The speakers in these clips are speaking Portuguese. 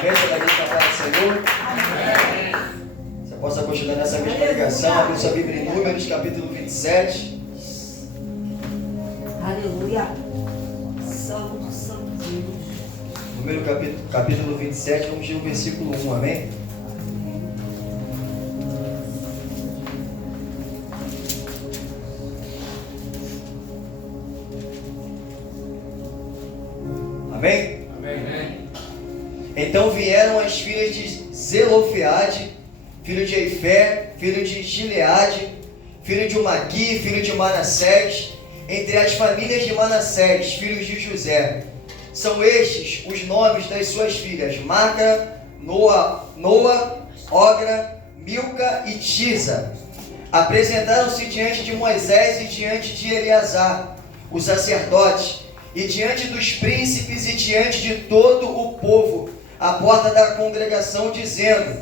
Amém? Você vai ver a paz do Senhor? Amém. Você possa continuar nessa mesma ligação. Abre sua Bíblia em Números, capítulo 27. Aleluia. Santo, santo Deus. Número capítulo 27, vamos ler o versículo 1, amém? Amém? Amém. Então vieram as filhas de Zelofeade, filho de Eifé, filho de Gileade, filho de Maqui, filho de Manassés, entre as famílias de Manassés, filhos de José. São estes os nomes das suas filhas: Macra, Noa, Ogra, Milca e Tisa. Apresentaram-se diante de Moisés e diante de Eleazar, o sacerdote, e diante dos príncipes e diante de todo o povo, à porta da congregação, dizendo: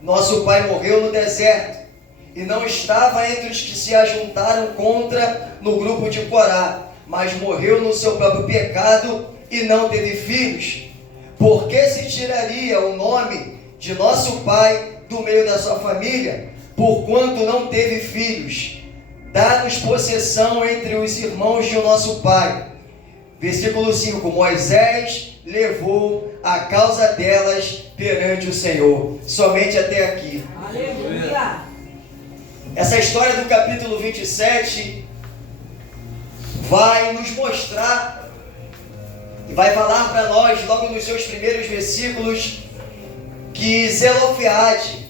Nosso pai morreu no deserto, e não estava entre os que se ajuntaram contra no grupo de Corá, mas morreu no seu próprio pecado e não teve filhos. Por que se tiraria o nome de nosso pai do meio da sua família, porquanto não teve filhos? Dá-nos possessão entre os irmãos de nosso pai. Versículo 5: Moisés levou a causa delas perante o Senhor. Somente até aqui. Aleluia. Essa história do capítulo 27 vai nos mostrar e vai falar para nós, logo nos seus primeiros versículos, que Zelofeade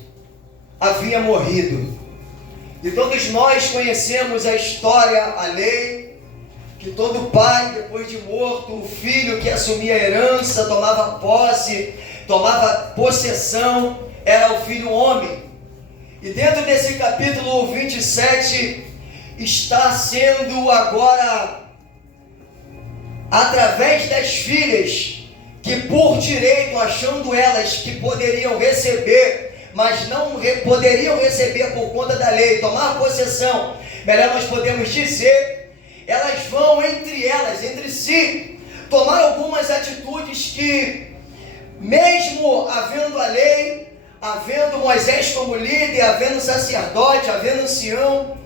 havia morrido. E todos nós conhecemos a história, a lei, que todo pai, depois de morto, o filho que assumia a herança, tomava posse, tomava possessão, era o filho homem. E dentro desse capítulo 27, está sendo agora, através das filhas, que por direito, achando elas que poderiam receber, mas não poderiam receber por conta da lei, tomar possessão, melhor nós podemos dizer, elas vão entre si, tomar algumas atitudes que, mesmo havendo a lei, havendo Moisés como líder, havendo sacerdote, havendo ancião,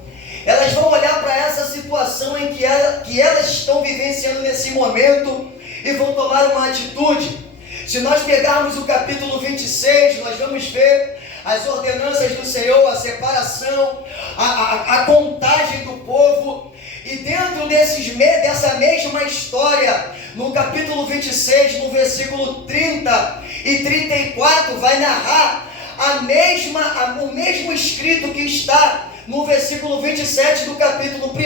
elas vão olhar para essa situação em que elas estão vivenciando nesse momento e vão tomar uma atitude. Se nós pegarmos o capítulo 26, nós vamos ver as ordenanças do Senhor, a separação, a contagem do povo. E dentro dessa mesma história, no capítulo 26, no versículo 30 e 34, vai narrar o mesmo escrito que está no versículo 27 do capítulo 1,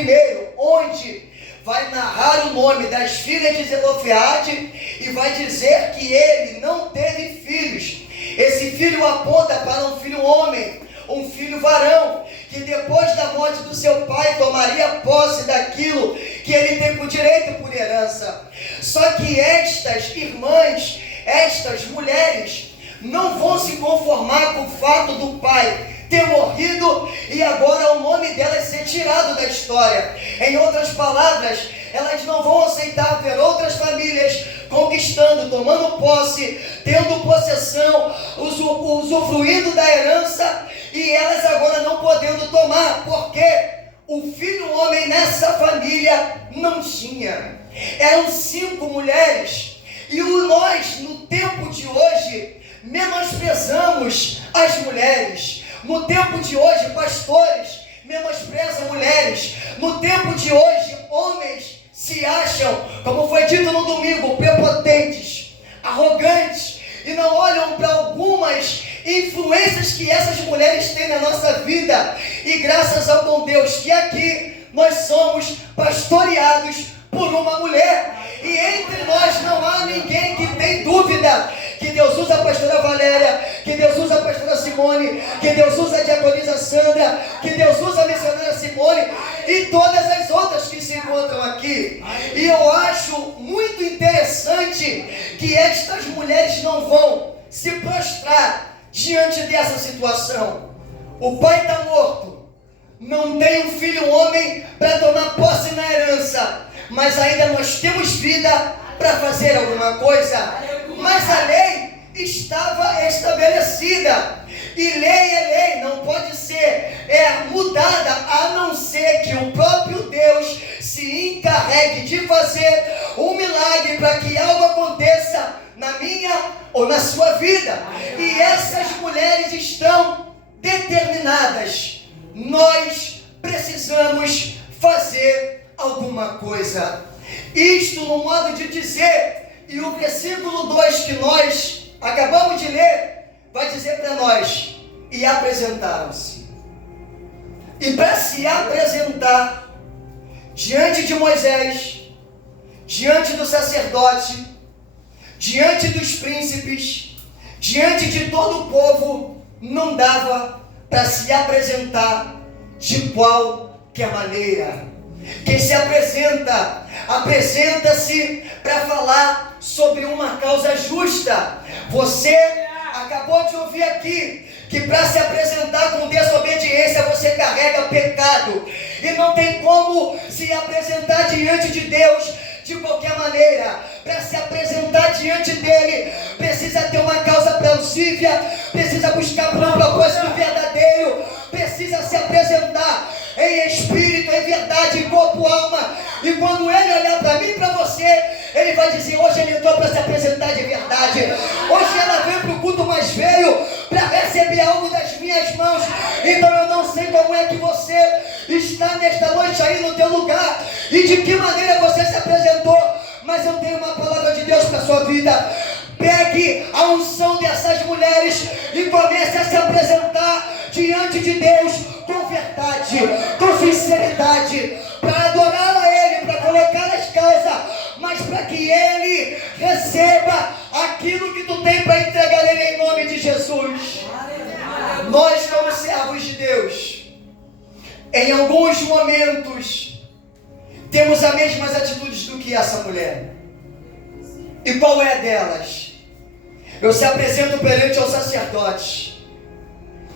onde vai narrar o nome das filhas de Zelofeade e vai dizer que ele não teve filhos. Esse filho aponta para um filho homem, um filho varão, que depois da morte do seu pai tomaria posse daquilo que ele tem por direito, por herança. Só que estas irmãs, estas mulheres, não vão se conformar com o fato do pai ter morrido e agora o nome delas ser tirado da história. Em outras palavras, elas não vão aceitar ver outras famílias conquistando, tomando posse, tendo possessão, usufruindo da herança, e elas agora não podendo tomar, porque o filho homem nessa família não tinha. Eram 5 mulheres, e nós, no tempo de hoje, menosprezamos as mulheres. No tempo de hoje, pastores menosprezam mulheres. No tempo de hoje, homens se acham, como foi dito no domingo, prepotentes, arrogantes, e não olham para algumas influências que essas mulheres têm na nossa vida. E graças ao bom Deus que aqui nós somos pastoreados por uma mulher. E entre nós não há ninguém que tem dúvida que Deus usa a pastora Valéria, que Deus usa a pastora Simone, que Deus usa a diaconisa Sandra, que Deus usa a missionária Simone e todas as outras que se encontram aqui. E eu acho muito interessante que estas mulheres não vão se prostrar diante dessa situação. O pai está morto, não tem um filho homem para tomar posse na herança, mas ainda nós temos vida para fazer alguma coisa. Mas a lei estava estabelecida. E lei é lei, não pode ser mudada, a não ser que o próprio Deus se encarregue de fazer um milagre para que algo aconteça na minha ou na sua vida. E essas mulheres estão determinadas. Nós precisamos fazer alguma coisa. Isto no modo de dizer, e o versículo 2 que nós acabamos de ler, vai dizer para nós, e apresentaram-se. E para se apresentar diante de Moisés, diante do sacerdote, diante dos príncipes, diante de todo o povo, não dava para se apresentar de qualquer maneira. Quem se apresenta, apresenta-se para falar sobre uma causa justa. Você acabou de ouvir aqui que para se apresentar com desobediência você carrega pecado, e não tem como se apresentar diante de Deus de qualquer maneira. Para se apresentar diante dele, precisa ter uma causa plausível, precisa buscar por um propósito verdadeiro, precisa se apresentar em espírito, em verdade, em corpo, alma. E quando ele olhar para mim e para você, ele vai dizer: hoje ele entrou para se apresentar de verdade, hoje ela veio para o culto, mas veio para receber algo das minhas mãos. Então eu não sei como é que você está nesta noite aí no teu lugar e de que maneira você se apresentou, mas eu tenho uma palavra de Deus para a sua vida. Pegue a unção dessas mulheres e comece a se apresentar diante de Deus com verdade, com sinceridade, para adorar a Ele, para colocar as causas, mas para que Ele receba aquilo que tu tem para entregar a Ele em nome de Jesus. Nós, como servos de Deus, em alguns momentos temos as mesmas atitudes do que essa mulher. E qual é a delas? Eu se apresento perante ao sacerdote,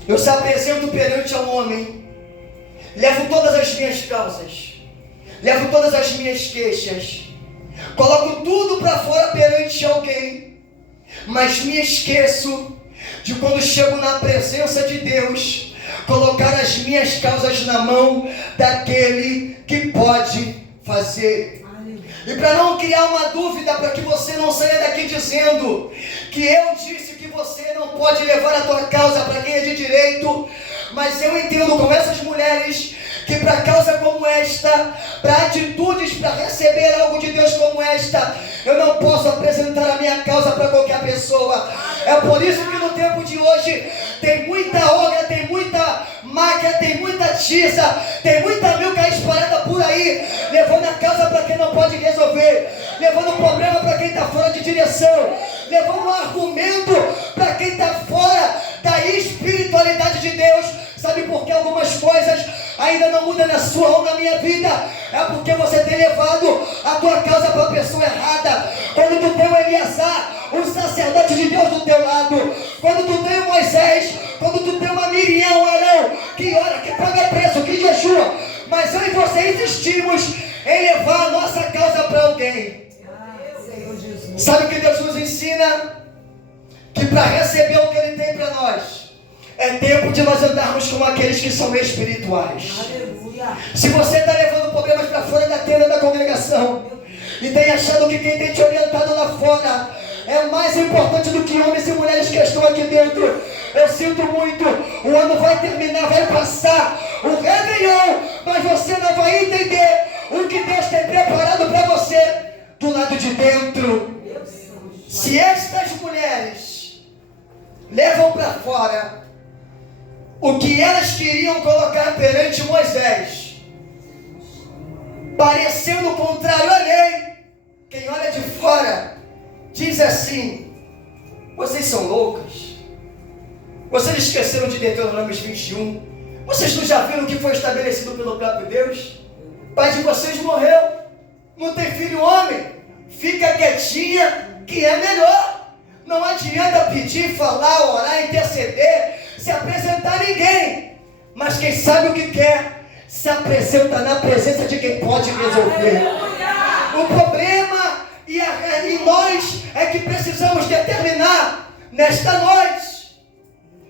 eu se apresento perante ao homem, levo todas as minhas causas, levo todas as minhas queixas, coloco tudo para fora perante alguém, mas me esqueço de, quando chego na presença de Deus, colocar as minhas causas na mão daquele que pode fazer. E para não criar uma dúvida, para que você não saia daqui dizendo que eu disse que você não pode levar a tua causa para quem é de direito, mas eu entendo com essas mulheres que para causa como esta, para atitudes, para receber algo de Deus como esta, eu não posso apresentar a minha causa para qualquer pessoa. É por isso que no tempo de hoje tem muita obra, tem muita máquina, tem muita tiça, tem muita milka espalhada por aí, levando a causa para quem não pode resolver, levando problema para quem está fora de direção, levando um argumento para quem está fora da espiritualidade de Deus. Sabe por que algumas coisas ainda não mudam na sua ou na minha vida? É porque você tem levado a tua causa para a pessoa errada. Quando tu tem o Eliasar, um sacerdote de Deus do teu lado, quando tu tem o Moisés, quando tu tem uma Miriam, um Arão, que ora, que paga preço, que jejua, mas eu e você insistimos em levar a nossa causa para alguém. Sabe o que Deus nos ensina? Que para receber o que Ele tem para nós, é tempo de nós andarmos como aqueles que são espirituais. Aleluia. Se você está levando problemas para fora da tenda da congregação e tem achado que quem tem te orientado lá fora é mais importante do que homens e mulheres que estão aqui dentro, eu sinto muito. O ano vai terminar, vai passar o Réveillon, mas você não vai entender o que Deus tem preparado para você do lado de dentro. Se estas mulheres levam para fora o que elas queriam colocar perante Moisés, parecendo contrário à lei, quem olha de fora diz assim: vocês são loucas, vocês esqueceram de Deuteronômio 21, vocês não já viram o que foi estabelecido pelo próprio Deus? O pai de vocês morreu, não tem filho homem, fica quietinha que é melhor. Não adianta pedir, falar, orar, interceder, se apresentar a ninguém, mas quem sabe o que quer, se apresenta na presença de quem pode resolver. O problema e nós é que precisamos determinar nesta noite,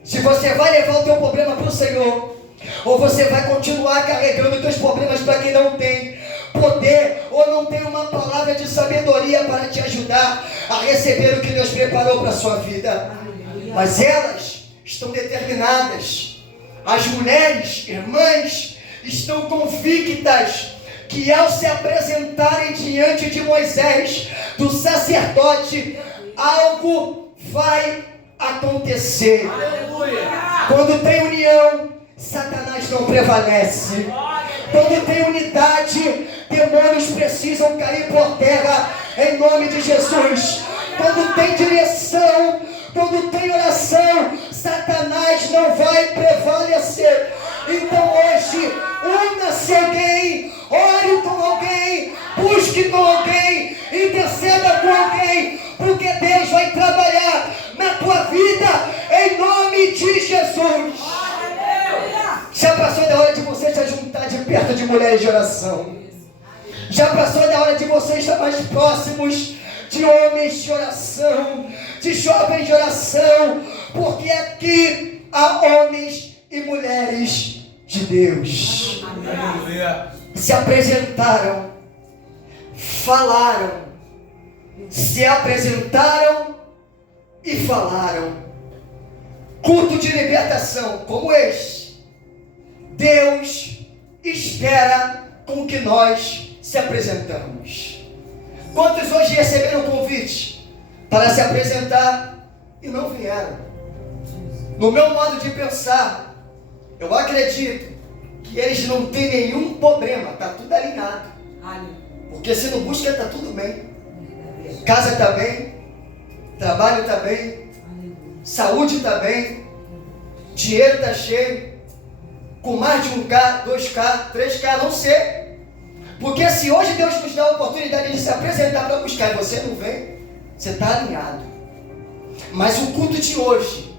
se você vai levar o teu problema para o Senhor, ou você vai continuar carregando os teus problemas para quem não tem poder, ou não tem uma palavra de sabedoria para te ajudar a receber o que Deus preparou para a sua vida. Mas elas estão determinadas. As mulheres, irmãs, estão convictas que ao se apresentarem diante de Moisés, do sacerdote, algo vai acontecer. Aleluia. Quando tem união, Satanás não prevalece. Quando tem unidade, demônios precisam cair por terra em nome de Jesus. Quando tem direção, quando tem oração, Satanás não vai prevalecer. Então hoje, una-se alguém, ore com alguém, busque com alguém, interceda com alguém, porque Deus vai trabalhar na tua vida em nome de Jesus. Já passou da hora de você se juntar de perto de mulheres de oração? Já passou da hora de você estar mais próximos de homens de oração, de jovens de oração, porque aqui há homens e mulheres de Deus. Se apresentaram, falaram, se apresentaram e falaram. Culto de libertação como este, Deus espera com que nós se apresentamos. Quantos hoje receberam o convite para se apresentar e não vieram? No meu modo de pensar, eu acredito que eles não têm nenhum problema, está tudo alinhado. Porque se não busca, está tudo bem. Casa está bem, trabalho está bem, saúde está bem, dinheiro está cheio, com mais de 1K, 2K, 3K, não sei. Porque se hoje Deus nos dá a oportunidade de se apresentar para buscar e você não vem, você está alinhado. Mas o culto de hoje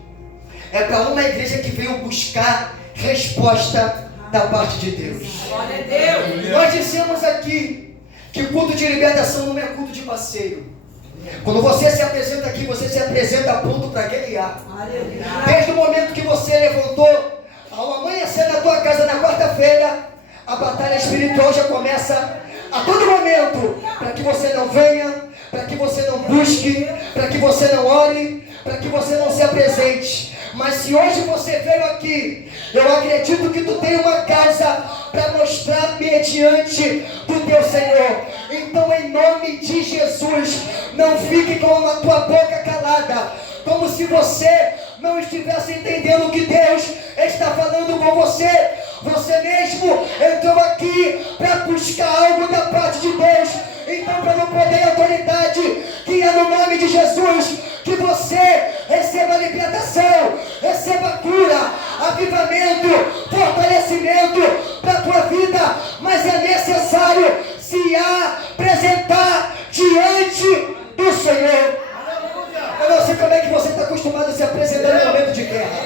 é para uma igreja que veio buscar resposta da parte de Deus. Glória a Deus. Nós dissemos aqui que o culto de libertação não é culto de passeio. Quando você se apresenta aqui, você se apresenta pronto para guerrear. Desde o momento que você levantou, ao amanhecer na tua casa na quarta-feira, a batalha espiritual já começa a todo momento, para que você não venha, para que você não busque, para que você não ore, para que você não se apresente. Mas se hoje você veio aqui, eu acredito que tu tem uma causa para mostrar mediante do teu Senhor. Então, em nome de Jesus, não fique com a tua boca calada, como se você não estivesse entendendo o que Deus está falando com você. Você mesmo entrou aqui para buscar algo da parte de Deus. Então, pelo poder e autoridade que é no nome de Jesus, que você receba libertação, receba cura, avivamento, fortalecimento para a tua vida. Mas é necessário se apresentar diante do Senhor. Eu não sei como é que você está acostumado a se apresentar no momento de guerra.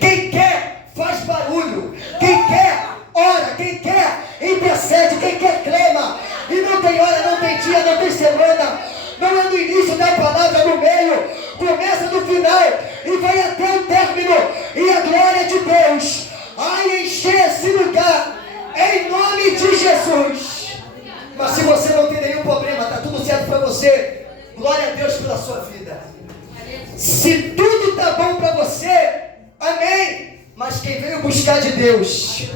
Quem quer faz barulho, quem quer ora, quem quer intercede, quem quer clama. E não tem hora, não tem dia, não tem semana. Não é no início da palavra, no meio. Começa no final e vai até o término. E a glória de Deus vai encher esse lugar em nome de Jesus. Mas se você não tem nenhum problema, está tudo certo para você, glória a Deus pela sua vida. Se tudo está bom para você, amém. Mas quem veio buscar de Deus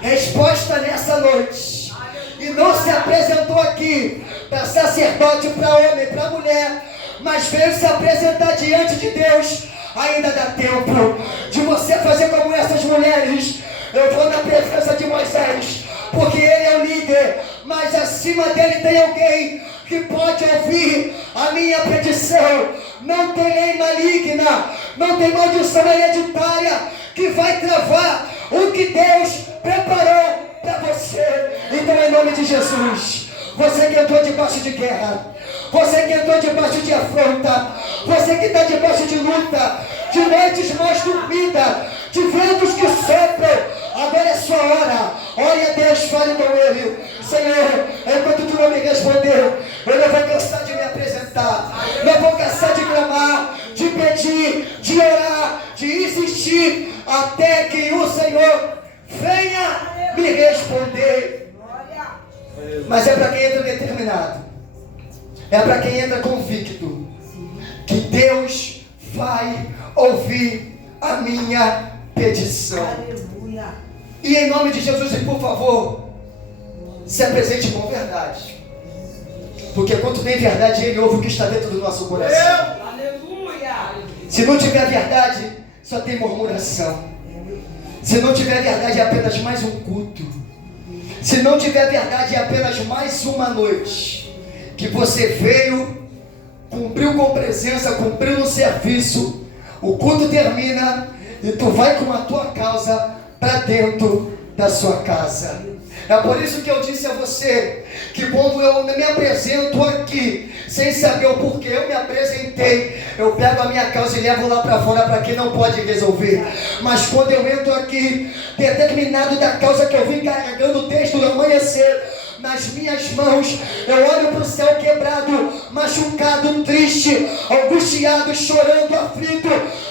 resposta nessa noite e não se apresentou aqui para sacerdote, para homem, para mulher, mas veio se apresentar diante de Deus, ainda dá tempo de você fazer como essas mulheres. Eu vou na presença de Moisés, porque ele é o líder, mas acima dele tem alguém que pode ouvir a minha petição. Não tem lei maligna, não tem maldição hereditária que vai travar o que Deus preparou para você. Então, em nome de Jesus, você que entrou debaixo de guerra, você que entrou debaixo de afronta, você que está debaixo de luta, de noites mais dormidas, de ventos que sopram, agora é sua hora. Ore a Deus, fale com Ele. Senhor, enquanto tu não me respondeu, eu não vou cansar de me apresentar, não vou cansar de clamar, de pedir pedir, de orar, de insistir, até que o Senhor venha me responder. Mas é para quem entra determinado, é para quem entra convicto, que Deus vai ouvir a minha petição. E em nome de Jesus, e por favor, se apresente com verdade. Porque quando tem verdade, Ele ouve o que está dentro do nosso coração. Se não tiver verdade, só tem murmuração. Se não tiver verdade, é apenas mais um culto. Se não tiver verdade, é apenas mais uma noite que você veio, cumpriu com presença, cumpriu no serviço, o culto termina e tu vai com a tua causa para dentro da sua casa. É por isso que eu disse a você que quando eu me apresento aqui, sem saber o porquê eu me apresentei, eu pego a minha causa e levo lá para fora para quem não pode resolver. Mas quando eu entro aqui, determinado da causa que eu vim carregando desde o amanhecer, nas minhas mãos, eu olho para o céu quebrado, machucado, triste, angustiado, chorando, aflito,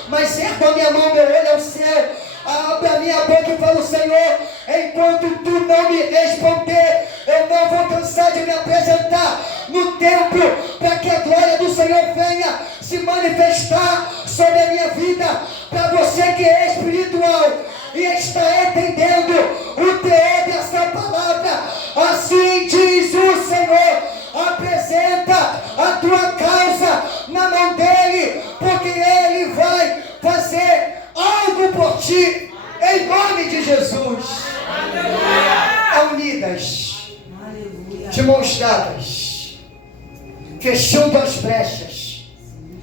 mas ergo a minha mão, meu olho ao céu, abro a minha boca e falo: Senhor, enquanto tu não me responder, eu não vou cansar de me apresentar no templo, para que a glória do Senhor venha se manifestar sobre a minha vida. Para você que é espiritual e está entendendo o teor dessa palavra, assim diz o Senhor: apresenta a tua causa na mão dele, porque ele vai fazer algo por ti, em nome de Jesus. Unidas, de mãos dadas, fechando as brechas,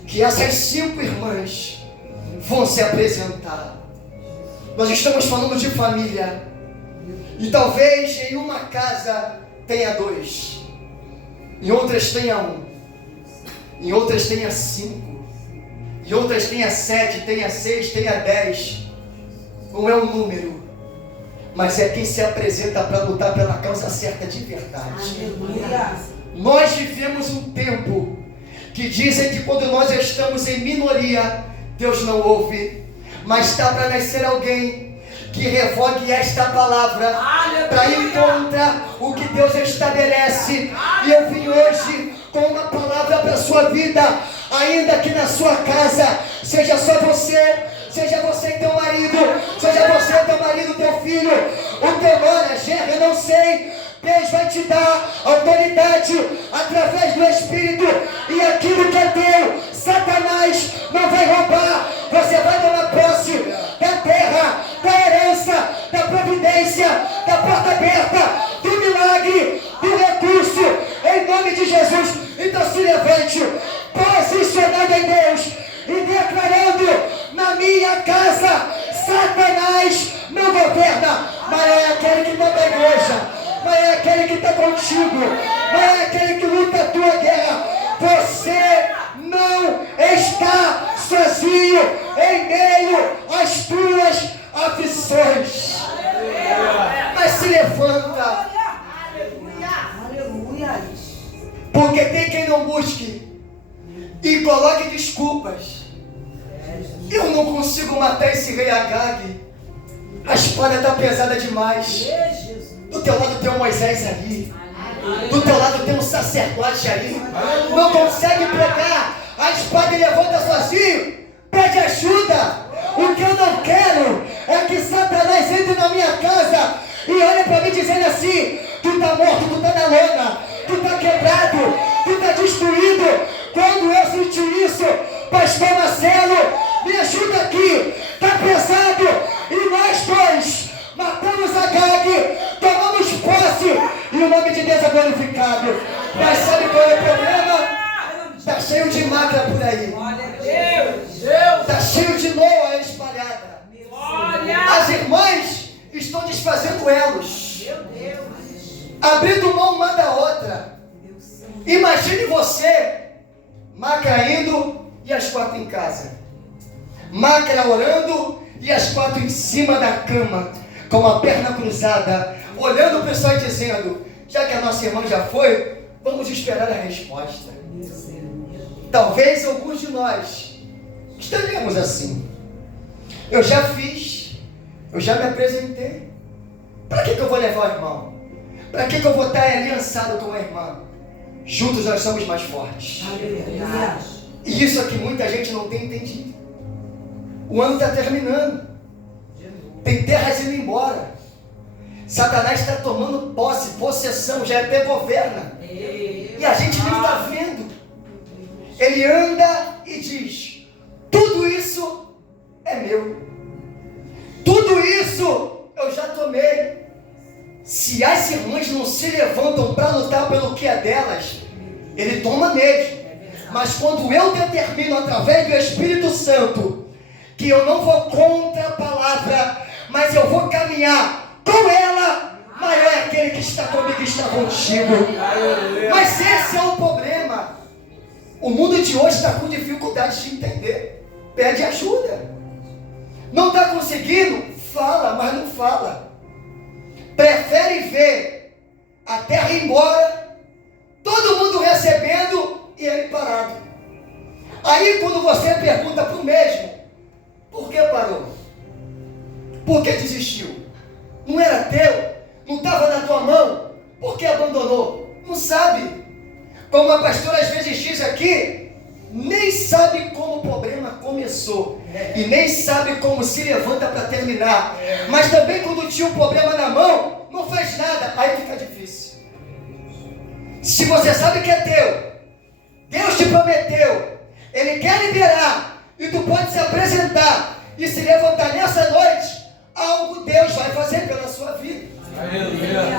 que essas 5 irmãs vão se apresentar. Nós estamos falando de família, e talvez em uma casa tenha 2, em outras tenha 1, em outras tenha 5, em outras tenha 7, tenha 6, tenha 10. Não é um número, mas é quem se apresenta para lutar pela causa certa de verdade. Aleluia. Nós vivemos um tempo que dizem que quando nós estamos em minoria, Deus não ouve. Mas está para nascer alguém que revogue esta palavra para ir contra o que Deus estabelece. E eu vim hoje com uma palavra para a sua vida, ainda que na sua casa seja só você, seja você e teu marido, seja você e teu marido, teu filho, o teu nora, genro, eu não sei. Deus vai te dar autoridade através do Espírito, e aquilo que é teu, Satanás não vai roubar. Você vai tomar posse da terra, da herança, da providência, da porta aberta, do milagre, do recurso, em nome de Jesus. Então se levante, posicionado em Deus e declarando: na minha casa Satanás não governa. Mas é aquele que está na igreja, mas é aquele que está contigo, mas é aquele que luta a tua guerra. Você não está sozinho em meio às tuas aflições. Mas se levanta, porque tem quem não busque e coloque desculpas. Eu não consigo matar esse rei Agag, a espada está pesada demais. Do teu lado tem um Moisés ali, do teu lado tem um sacerdote aí, não consegue pegar a espada e levanta sozinho. Pede ajuda. O que eu não quero é que Satanás entre na minha casa e olhe para mim dizendo assim: tu está morto, tu está na lona, tu está quebrado, tu está destruído. Quando eu sentir isso, pastor Marcelo, me ajuda aqui, está pesado. E nós 2 matamos Agag, tomamos posse, e o nome de Deus é glorificado. Mas sabe qual é o problema? Está cheio de máquina por aí. Está cheio de Noa espalhada. As irmãs estão desfazendo elos, abrindo mão uma da outra. Imagine você, Macra indo e as 4 em casa, Macra orando e as 4 em cima da cama, com a perna cruzada, olhando o pessoal e dizendo: já que a nossa irmã já foi, vamos esperar a resposta. Talvez alguns de nós Estaremos assim. Eu já fiz, eu já me apresentei. Para que eu vou levar o irmão? Para que eu vou estar aliançado com a irmã? Juntos nós somos mais fortes. E isso aqui muita gente não tem entendido. O ano está terminando. Tem terras indo embora. Satanás está tomando posse, possessão, já até governa. E a gente nem está vendo. Ele anda e diz: tudo isso é meu. Tudo isso eu já tomei. Se as irmãs não se levantam para lutar pelo que é delas, ele toma mesmo. Mas quando eu determino através do Espírito Santo que eu não vou contra a palavra, mas eu vou caminhar com ela, maior é aquele que está comigo e está contigo. Mas esse é o problema. O mundo de hoje está com dificuldade de entender. Pede ajuda. Não está conseguindo? Fala, mas não fala. Prefere ver a terra ir embora, todo mundo recebendo e ele parado. Aí quando você pergunta para o mesmo: por que parou? Por que desistiu? Não era teu? Não estava na tua mão? Por que abandonou? Não sabe. Como a pastora às vezes diz aqui, nem sabe como o problema começou. E nem sabe como se levanta para terminar. Mas também quando tinha um problema na mão, não faz nada. Aí fica difícil. Se você sabe que é teu, Deus te prometeu, Ele quer liberar, e tu pode se apresentar e se levantar nessa noite, algo Deus vai fazer pela sua vida.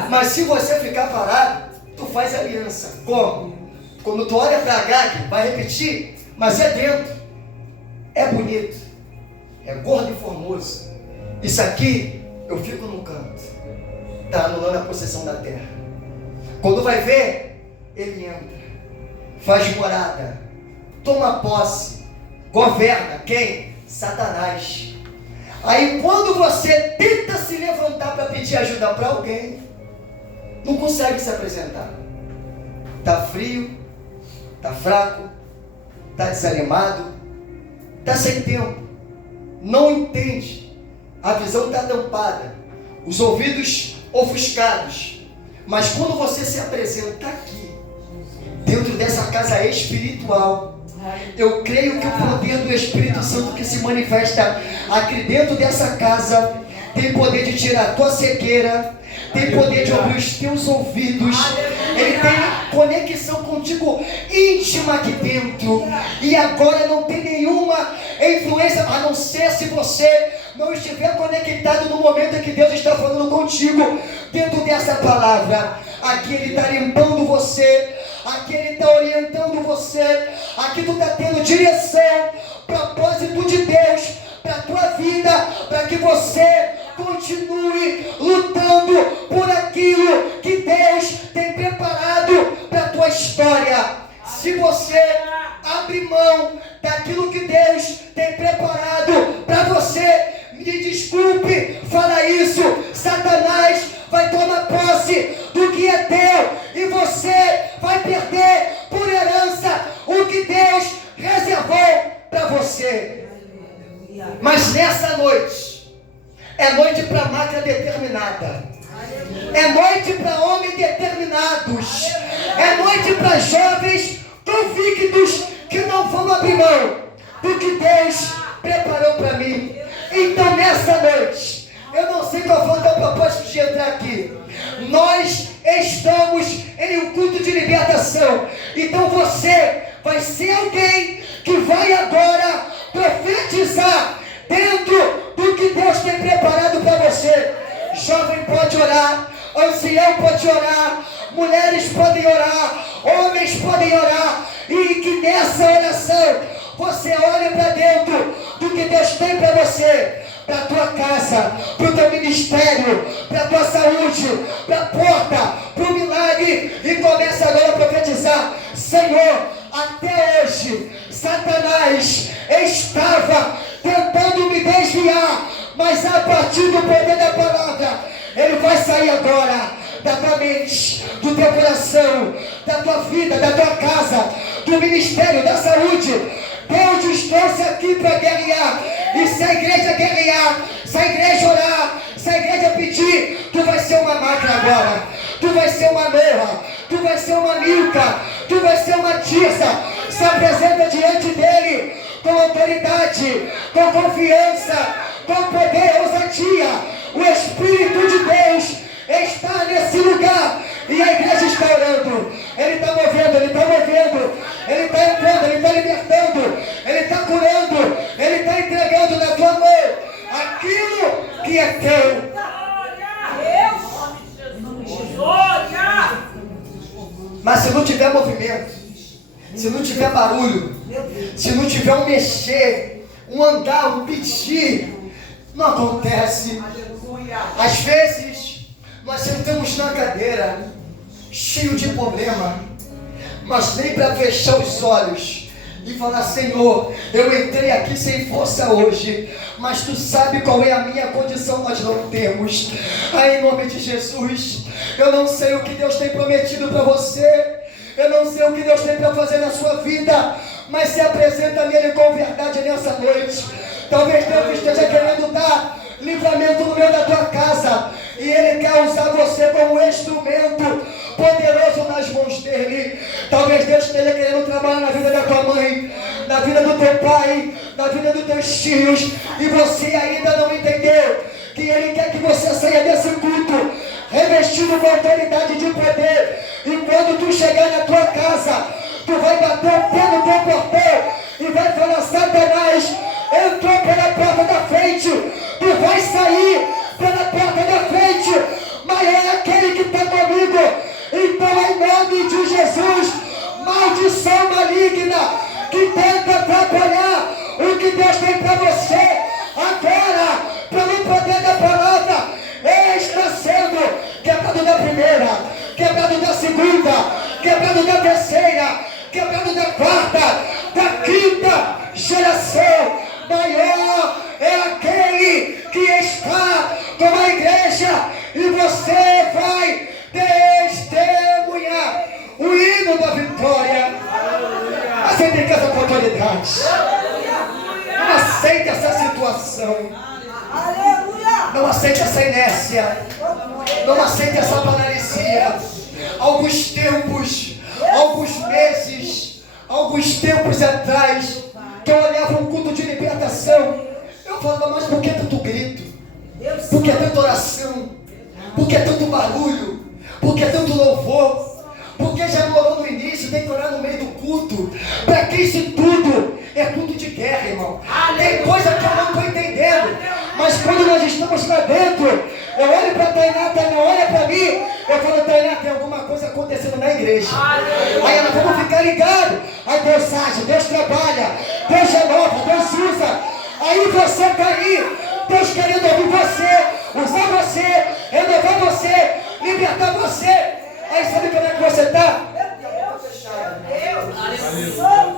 Mas se você ficar parado, tu faz aliança. Como? Quando tu olha para Agag, vai repetir, mas é dentro, é bonito, é gordo e formoso. Isso aqui, eu fico no canto. Está anulando a possessão da terra. Quando vai ver, ele entra, faz morada, toma posse, governa. Quem? Satanás. Aí quando você tenta se levantar para pedir ajuda para alguém, não consegue se apresentar. Está frio, está fraco, está desanimado, está sem tempo, não entende, a visão está tampada, os ouvidos ofuscados. Mas quando você se apresenta aqui, dentro dessa casa espiritual, eu creio que o poder do Espírito Santo que se manifesta aqui dentro dessa casa tem poder de tirar a tua cegueira, tem poder de abrir os teus ouvidos. Ele tem conexão contigo íntima aqui dentro. E agora não tem nenhuma influência, a não ser se você não estiver conectado no momento em que Deus está falando contigo dentro dessa palavra. Aqui Ele está limpando você, aqui Ele está orientando você, aqui tu está tendo direção, propósito de Deus para a tua vida, para que você continue lutando por aquilo que Deus tem preparado para a tua história. Se você abre mão daquilo que Deus tem preparado para você, me desculpe falar isso, Satanás vai tomar posse do que é teu e você vai perder por herança o que Deus reservou para você. Mas nessa noite, é noite para máquina determinada, é noite para homens determinados, é noite para jovens convictos que não vão abrir mão do que Deus preparou para mim. Então nessa noite, eu não sei qual foi o teu propósito de entrar aqui. Nós estamos em um culto de libertação. Então você vai ser alguém que vai agora profetizar dentro do que Deus tem preparado para você. Jovem pode orar, ancião pode orar, mulheres podem orar, homens podem orar. E que nessa oração você olhe para dentro do que Deus tem para você, para a tua casa, para o teu ministério, para a tua saúde, para a porta, para o milagre, e começa agora a profetizar. Senhor, até hoje Satanás estava tentando me desviar, mas a partir do poder da palavra, ele vai sair agora da tua mente, do teu coração, da tua vida, da tua casa, do ministério, da saúde. Deus nos trouxe aqui para guerrear. E se a igreja guerrear, se a igreja orar, se a igreja pedir, tu vai ser uma máquina agora. Tu vai ser uma Noa, tu vai ser uma Milca, tu vai ser uma Tirsa. Se apresenta diante dele com autoridade, com confiança, com poder, ousadia. O Espírito de Deus está nesse lugar e a igreja está orando. Ele está movendo, ele está movendo, ele está entrando, ele está libertando, ele está curando, ele está entregando na tua mão aquilo que é teu. Mas se não tiver movimento, se não tiver barulho, se não tiver um mexer, um andar, um pedir, não acontece. Às vezes nós sentamos na cadeira cheio de problema, mas nem para fechar os olhos e falar: Senhor, eu entrei aqui sem força hoje, mas tu sabe qual é a minha condição, nós não temos. Aí, em nome de Jesus, eu não sei o que Deus tem prometido para você, eu não sei o que Deus tem para fazer na sua vida, mas se apresenta nele com verdade nessa noite. Talvez Deus esteja querendo dar livramento no meio da tua casa, e Ele quer usar você como instrumento poderoso nas mãos dEle. Talvez Deus esteja querendo trabalhar na vida da tua mãe, na vida do teu pai, na vida dos teus filhos, e você ainda não entendeu que Ele quer que você saia desse culto revestido com autoridade de poder. E quando tu chegar na tua casa, tu vai bater o pé no teu portão e vai falar: Satanás entrou pela porta da frente, tu vai sair pela porta da frente, mas é aquele que está comigo. Então, em nome de Jesus, maldição maligna que tenta atrapalhar o que Deus tem para você, agora, pelo poder da palavra, está sendo quebrado da primeira, quebrado da segunda, quebrado da terceira, quebrado da quarta, da quinta geração. Maior é aquele que está com a igreja, e você vai testemunhar o hino da vitória. Aceita em casa com autoridade. Não aceite essa situação. Não aceite essa inércia. Não aceite essa paralisia. Alguns meses, alguns tempos atrás, que eu olhava um culto de libertação, eu falava: mas por que tanto grito? Por que tanta oração? Por que tanto barulho? Por que tanto louvor? Porque já orou no início, tem que orar no meio do culto. Para que isso tudo? É culto de guerra, irmão. Tem coisa que eu não estou entendendo, mas quando nós estamos lá dentro, eu olho para a Tainá olha para mim, eu falo: Tainá, tem alguma coisa acontecendo na igreja. Aí nós vamos ficar ligados. Aí Deus age, Deus trabalha, Deus renova, Deus usa. Aí você está aí, Deus querendo ouvir você, usar você, renovar você, libertar você. Aí sabe como é que você está?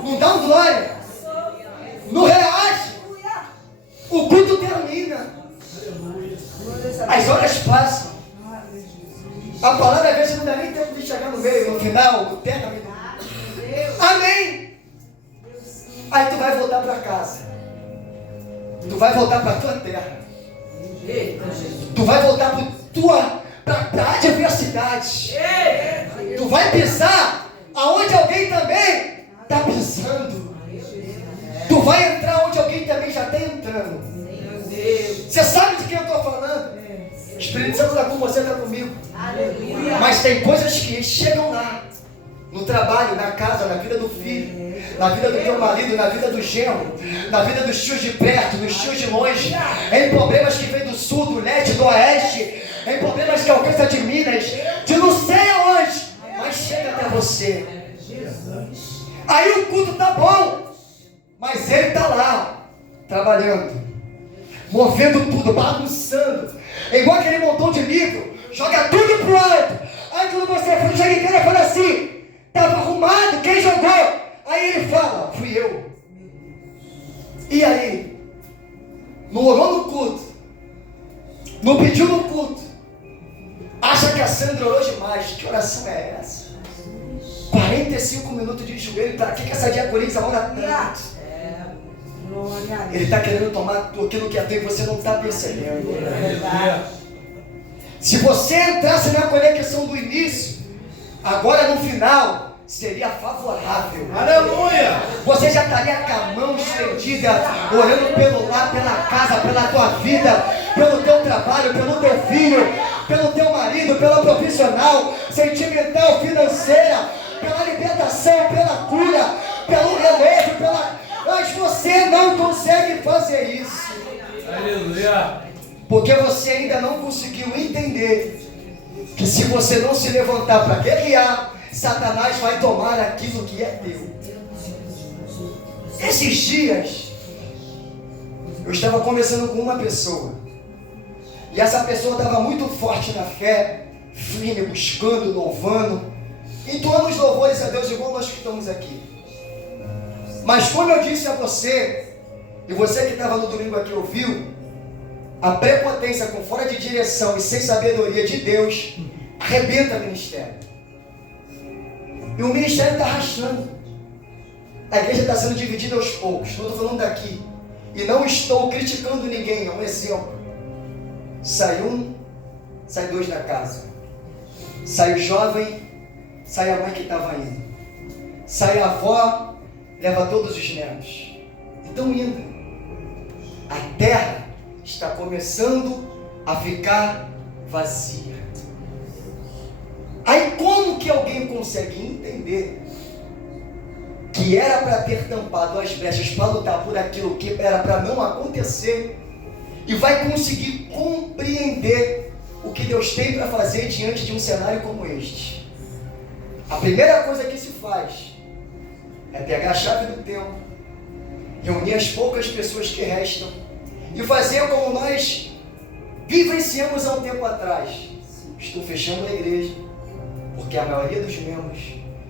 Não dá um glória, não reage, o culto termina, as horas passam, a palavra às vezes não dá nem tempo de chegar no meio, no final, no término. Amém. Aí tu vai voltar para casa, tu vai voltar para a tua terra, tu vai voltar para a adversidade, tu vai pisar aonde alguém também está pisando, tu vai entrar onde alguém também já está entrando. Você sabe de quem eu estou falando? O Espírito Santo está com você, está comigo. Mas tem coisas que chegam lá, no trabalho, na casa, na vida do filho, na vida do teu marido, na vida do genro, na vida dos tios de perto, dos tios de longe, em problemas que vêm do sul, do leste, do oeste, em problemas que alcançam de Minas, de não sei aonde, mas chega até você. Aí o culto tá bom, mas ele tá lá, trabalhando, movendo tudo, bagunçando, igual aquele montão de livro, joga tudo pro alto. Aí quando você chega em casa e fala assim: estava arrumado, quem jogou? Aí ele fala: fui eu. E aí? Não orou no culto, não pediu no culto, acha que a Sandra orou demais. Que oração é essa? 45 minutos de joelho, para que essa diaconisa ora tanto? Ele está querendo tomar aquilo que é teu e você não está percebendo. Se você entrasse na conexão do início, agora no final, seria favorável. Aleluia! Você já estaria com a mão estendida, orando pelo lar, pela casa, pela tua vida, pelo teu trabalho, pelo teu filho, pelo teu marido, pela profissional, sentimental, financeira, pela libertação, pela cura, pelo relevo, mas você não consegue fazer isso. Aleluia! Porque você ainda não conseguiu entender que se você não se levantar para guerrear, Satanás vai tomar aquilo que é teu. Esses dias, eu estava conversando com uma pessoa, e essa pessoa estava muito forte na fé, firme, buscando, louvando, entoando os louvores a Deus, igual nós que estamos aqui. Mas como eu disse a você, e você que estava no domingo aqui ouviu, a prepotência com fora de direção e sem sabedoria de Deus arrebenta o ministério. E o ministério está rachando. A igreja está sendo dividida aos poucos. Estou falando daqui. E não estou criticando ninguém, é um exemplo. Sai um, sai dois da casa. Sai o jovem, sai a mãe que estava indo. Sai a avó, leva todos os netos. Então indo. A terra está começando a ficar vazia. Aí como que alguém consegue entender que era para ter tampado as brechas para lutar por aquilo que era para não acontecer e vai conseguir compreender o que Deus tem para fazer diante de um cenário como este? A primeira coisa que se faz é pegar a chave do tempo, reunir as poucas pessoas que restam e fazer como nós vivenciamos há um tempo atrás. Estou fechando a igreja, porque a maioria dos membros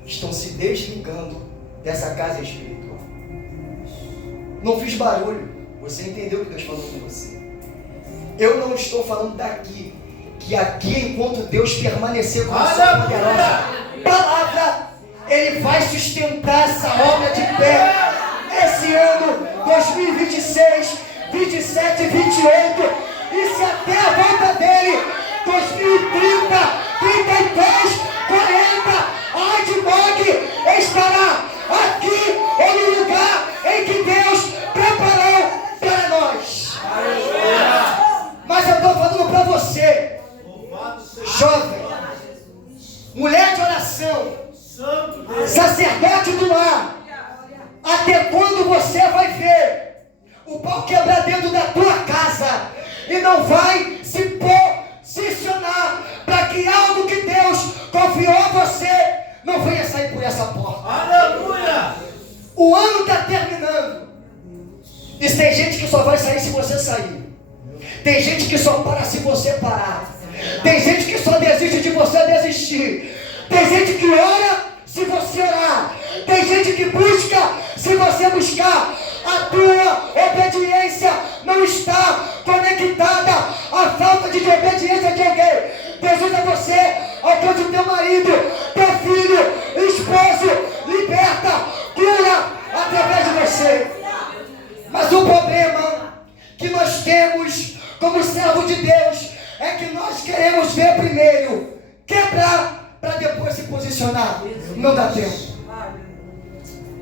estão se desligando dessa casa espiritual. Não fiz barulho, você entendeu o que Deus falou com você. Eu não estou falando daqui, que aqui enquanto Deus permanecer com a sua poderosa palavra, Ele vai sustentar essa obra de pé. Esse ano, 2026, 27, 28, e se até a volta dele, 2030, 33, 40, a Admog estará aqui ou no lugar em que Deus preparou para nós. Mas eu estou falando para você, jovem, mulher de oração, sacerdote do lar, até quando você vai ver o pau quebrar dentro da tua casa e não vai se posicionar para que algo que Deus confiou a você não venha sair por essa porta? Aleluia! O ano está terminando e tem gente que só vai sair se você sair. Tem gente que só para se você parar. Tem gente que só desiste de você desistir. Tem gente que ora se você orar. Tem gente que busca se você buscar. A tua obediência não está conectada à falta de obediência de alguém. Deus usa você ao ponto do teu marido, teu filho, esposo, liberta, cura através de você. Mas o problema que nós temos como servo de Deus é que nós queremos ver primeiro quebrar para depois se posicionar. Não dá tempo.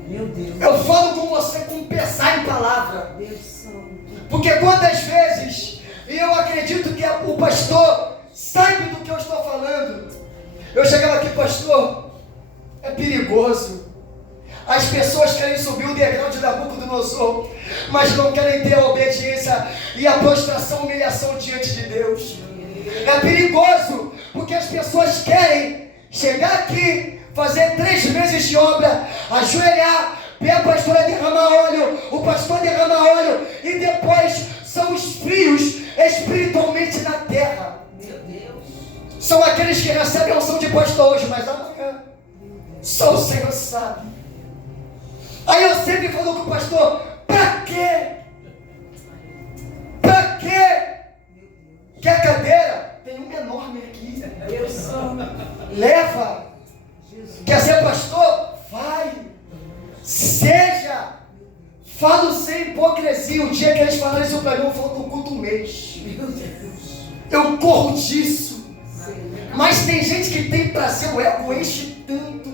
Meu Deus. Eu falo com você com pesar em palavra. Porque quantas vezes, e eu acredito que o pastor sabe do que eu estou falando, eu chegava aqui, pastor, é perigoso. As pessoas querem subir o degrau de Nabucodonosor, mas não querem ter a obediência e a prostração, humilhação diante de Deus. É perigoso, porque as pessoas querem chegar aqui, fazer 3 meses de obra, ajoelhar, ver a pastora derramar óleo, o pastor derramar óleo, e depois são os frios espiritualmente na terra. Meu Deus. São aqueles que recebem a unção de pastor hoje, mas amanhã só o Senhor sabe. Aí eu sempre falo com o pastor, pra quê? Pra quê? Quer cadeira? Tem uma enorme aqui. Leva. Quer ser pastor? Vai. Seja. Falo sem hipocrisia. dia que eles falaram isso pra mim, eu falo no culto um mês. Meu Deus. Eu corro disso. Senhor. Mas tem gente que tem prazer, o ego enche tanto.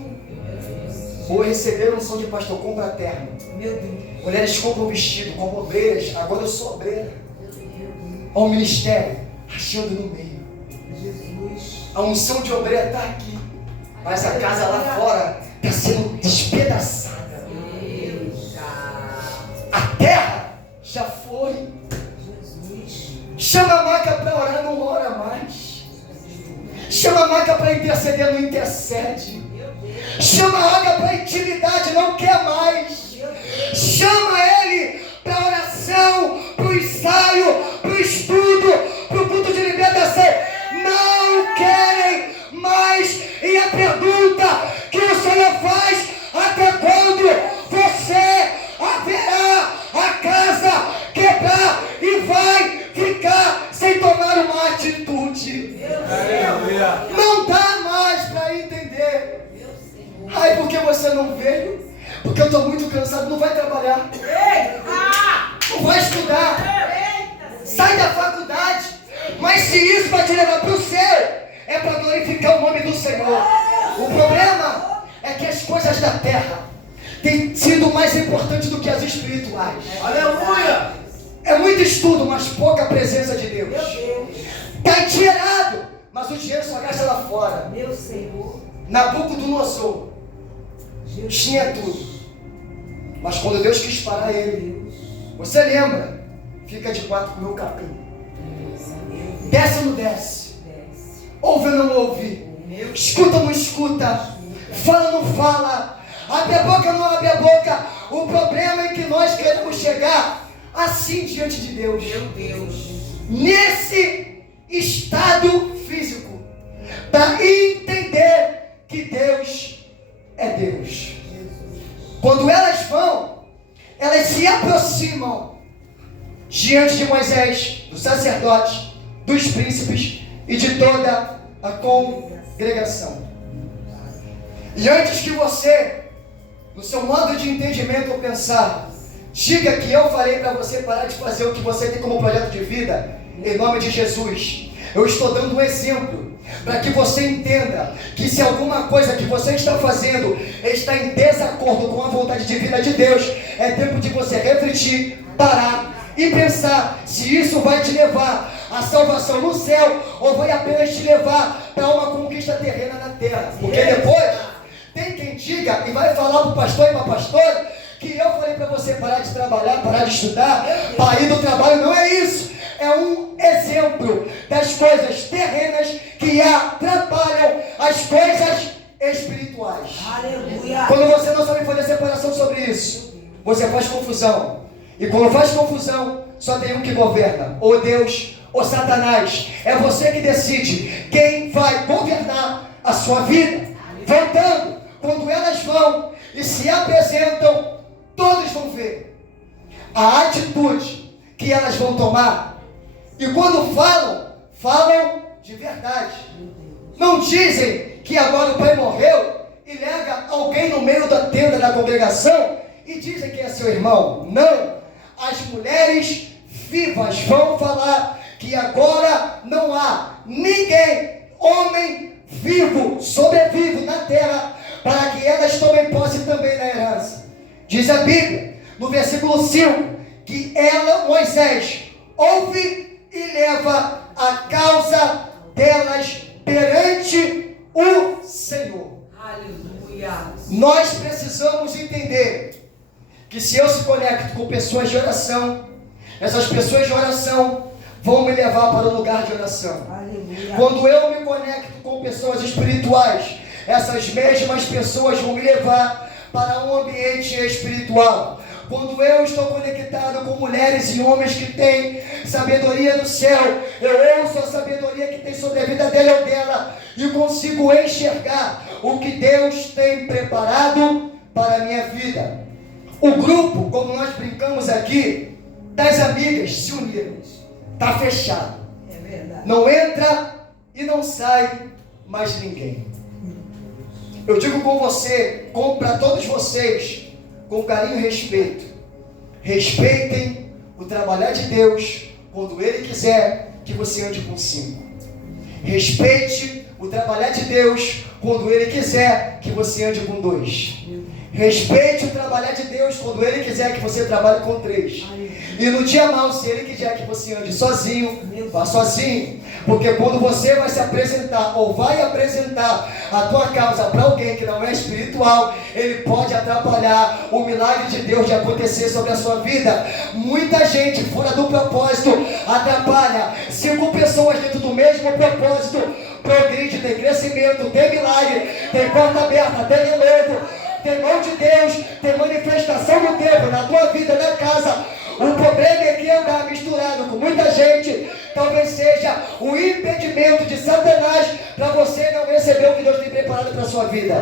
Ou receberam um som de pastor, compra a terra. Meu Deus. Mulheres compram vestido, compram obreiras. Agora eu sou obreira. Meu Deus. Olha o ministério, rachando no meio. Jesus. A unção de obreira está aqui. Mas a casa lá fora está sendo despedaçada. Eita. A terra já foi. Jesus. Chama a maca para orar, não ora mais. Chama a maca para interceder, não intercede. Meu Deus. Chama a água para intimidade, não quer mais. Meu Deus. Chama ele para oração, para o ensaio, para o estudo, para o culto de libertação. Não querem mais. E a pergunta que o Senhor faz: até quando você haverá a casa quebrar e vai ficar sem tomar uma atitude? Aleluia. Não dá mais para entender. Meu Senhor. Ai, porque você não veio? Porque eu estou muito cansado. Não vai trabalhar, não vai estudar, sai da faculdade. Mas se isso vai te levar para o céu, é para glorificar o nome do Senhor. O problema é que as coisas da terra têm sido mais importantes do que as espirituais. Aleluia. É muito estudo, mas pouca presença de Deus. Meu Deus. Está endinheirado, mas o dinheiro só gasta lá fora. Meu Senhor. Nabucodonosor Jesus. tinha tudo, mas quando Deus quis parar ele, você lembra? Fica de 4 com o meu capim. Desce ou não desce? Desce. Ouve ou não ouve? Meu Escuta ou não escuta? Fala ou não fala? Abre a boca ou não abre a boca? O problema é que nós queremos chegar assim diante de Deus, Deus. nesse estado físico, para entender que Deus é Deus. Quando elas vão, elas se aproximam diante de Moisés, do sacerdote, dos príncipes e de toda a congregação. E antes que você, no seu modo de entendimento ou pensar, diga que eu falei para você parar de fazer o que você tem como projeto de vida, em nome de Jesus, eu estou dando um exemplo para que você entenda que se alguma coisa que você está fazendo está em desacordo com a vontade divina de Deus, é tempo de você refletir, parar e pensar se isso vai te levar à salvação no céu ou vai apenas te levar para uma conquista terrena na terra. Porque depois tem quem diga e vai falar para o pastor e para a pastora que eu falei para você parar de trabalhar, parar de estudar, para ir do trabalho. Não é isso. É um exemplo das coisas terrenas que atrapalham as coisas espirituais. Aleluia. Quando você não sabe fazer separação sobre isso, você faz confusão. E quando faz confusão, só tem um que governa: ou Deus ou Satanás. É você que decide quem vai governar a sua vida. Voltando, quando elas vão e se apresentam, todos vão ver a atitude que elas vão tomar. E quando falam, falam de verdade. Não dizem que agora o pai morreu e lega alguém no meio da tenda da congregação e dizem que é seu irmão. Não. As mulheres vivas vão falar que agora não há ninguém, homem vivo, sobrevivo na terra, para que elas tomem posse também da herança. Diz a Bíblia, no versículo 5, que ela, Moisés, ouve e leva a causa delas perante o Senhor. Aleluia. Nós precisamos entender que se eu se conecto com pessoas de oração, essas pessoas de oração vão me levar para o lugar de oração. Aleluia. Quando eu me conecto com pessoas espirituais, essas mesmas pessoas vão me levar para um ambiente espiritual. Quando eu estou conectado com mulheres e homens que têm sabedoria do céu, eu ouço a sabedoria que tem sobre a vida dele ou dela e consigo enxergar o que Deus tem preparado para a minha vida. O grupo, como nós brincamos aqui, das amigas se uniram. Está fechado. É verdade. Não entra e não sai mais ninguém. Eu digo com você, para todos vocês, com carinho e respeito. Respeitem o trabalhar de Deus quando Ele quiser que você ande com 5. Respeite o trabalhar de Deus quando Ele quiser que você ande com 2. Respeite o trabalhar de Deus quando Ele quiser que você trabalhe com 3. E no dia mau, se Ele quiser que você ande sozinho, vá sozinho. Porque quando você vai se apresentar ou vai apresentar a tua causa para alguém que não é espiritual, ele pode atrapalhar o milagre de Deus de acontecer sobre a sua vida. Muita gente fora do propósito atrapalha. 5 pessoas dentro do mesmo propósito progride, tem crescimento, tem milagre, tem porta aberta, tem relevo, tem mão de Deus, tem manifestação do tempo na tua vida, na casa. O problema é que andar misturado com muita gente talvez seja um impedimento de Satanás para você não receber o que Deus tem preparado para a sua vida.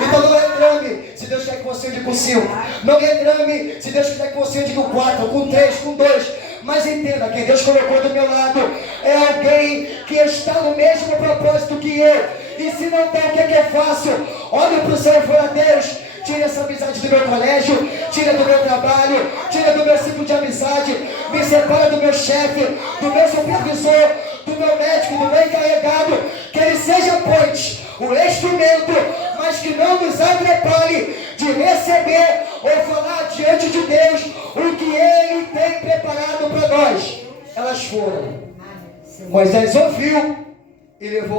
Então não reclame se Deus quer que você ande com 5. Não reclame se Deus quer que você ande com 4, com 3, com 2. Mas entenda, quem Deus colocou do meu lado é alguém que está no mesmo propósito que eu. E se não tem, o que é fácil? Olhe para o céu e fala: Deus, tira essa amizade do meu colégio, tira do meu trabalho, tira do meu ciclo de amizade, me separa do meu chefe, do meu supervisor, do meu médico, do meu encarregado, que ele seja, pois, o instrumento, mas que não nos atrapalhe de receber ou falar diante de Deus o que Ele tem preparado para nós. Elas foram. Moisés ouviu e levou